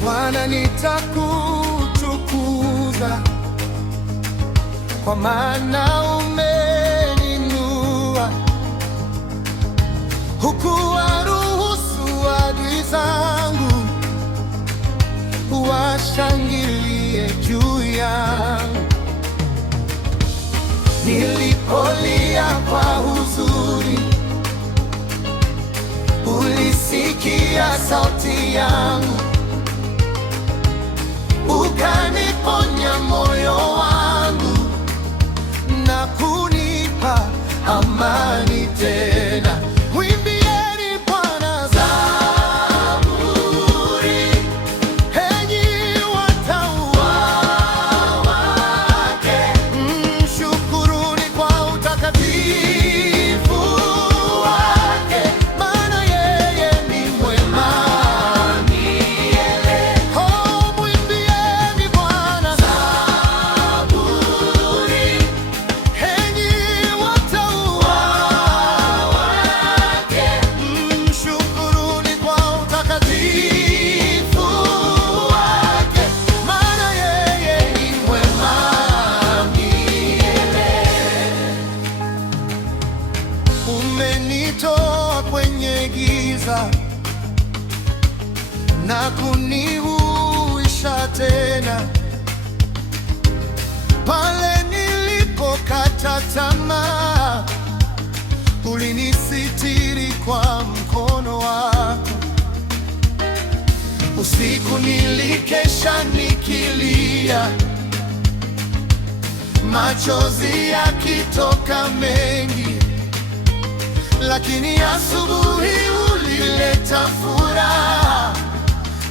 Bwana, nitakutukuza kwa maana umeninua, hukuwaruhusu adui zangu washangilie juu yangu. Nilipolia kwa huzuni, ulisikia sauti yangu, ukaniponya moyo wangu na kunipa amani tena. Mwimbieni Bwana zaburi, enyi watauwa wake, mshukuruni kwa utakatifu wake, maana yeye ni mwema milele. Oh, mwimbieni Bwana zaburi, enyi watauwa wake, mshukuruni kwa utakatifu wake, maana yeye ni mwema milele. Umenitoa kwenye giza na kunihuisha tena, pale nilipokata tamaa, ulinisitiri kwa mkono wako. Usiku nilikesha nikilia, machozi yakitoka mengi, lakini asubuhi ulileta furaha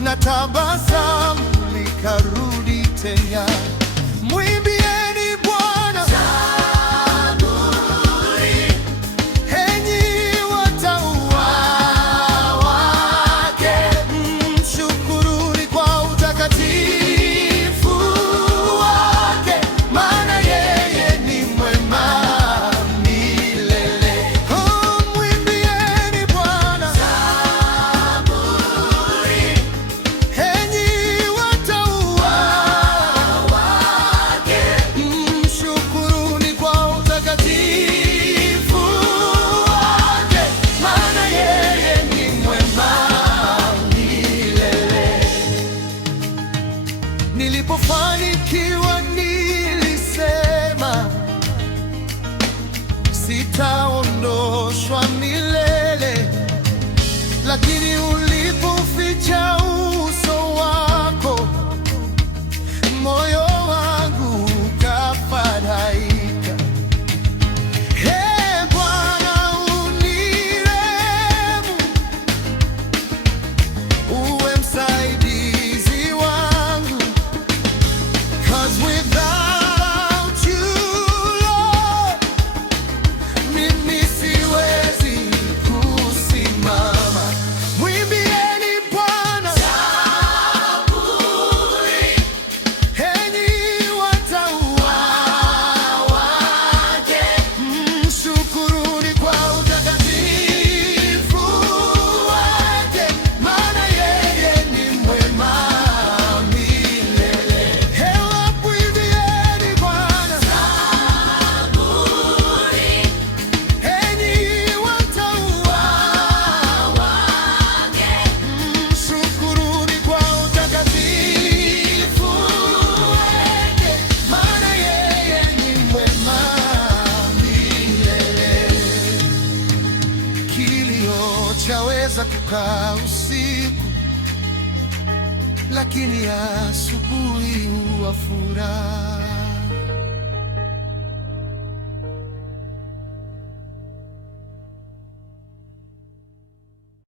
na tabasamu likarudi tena. Mwimbieni Bwana zaburi, enyi watauwa wake, mshukuruni kwa utakatifu wake, maana yeye ni mwema milele. Oh, mwimbieni Bwana zaburi, enyi watauwa wake, mshukuruni kwa utakatifu wake, maana yeye ni mwema milele. Nilipofanikiwa nilisema sitaondoshwa milele, lakini ulipoficha uso wako, moyo wangu ukafadhaika. Ee Bwana, unirehemu, uwe msaidizi wangu, 'cause without you Lord, mimi siwezi kusimama. Mwimbieni Bwana zaburi, enyi watauwa wake, mshukuruni kwa utakatifu wake, maana yeye ni mwema milele. Hewa mwimbieni Bwana zaburi, enyi watauwa wake, mshukuruni kwa utakatifu wake, maana yeye ni mwema milele. Kilio chaweza kukaa usiku, lakini asubuhi huwa furaha.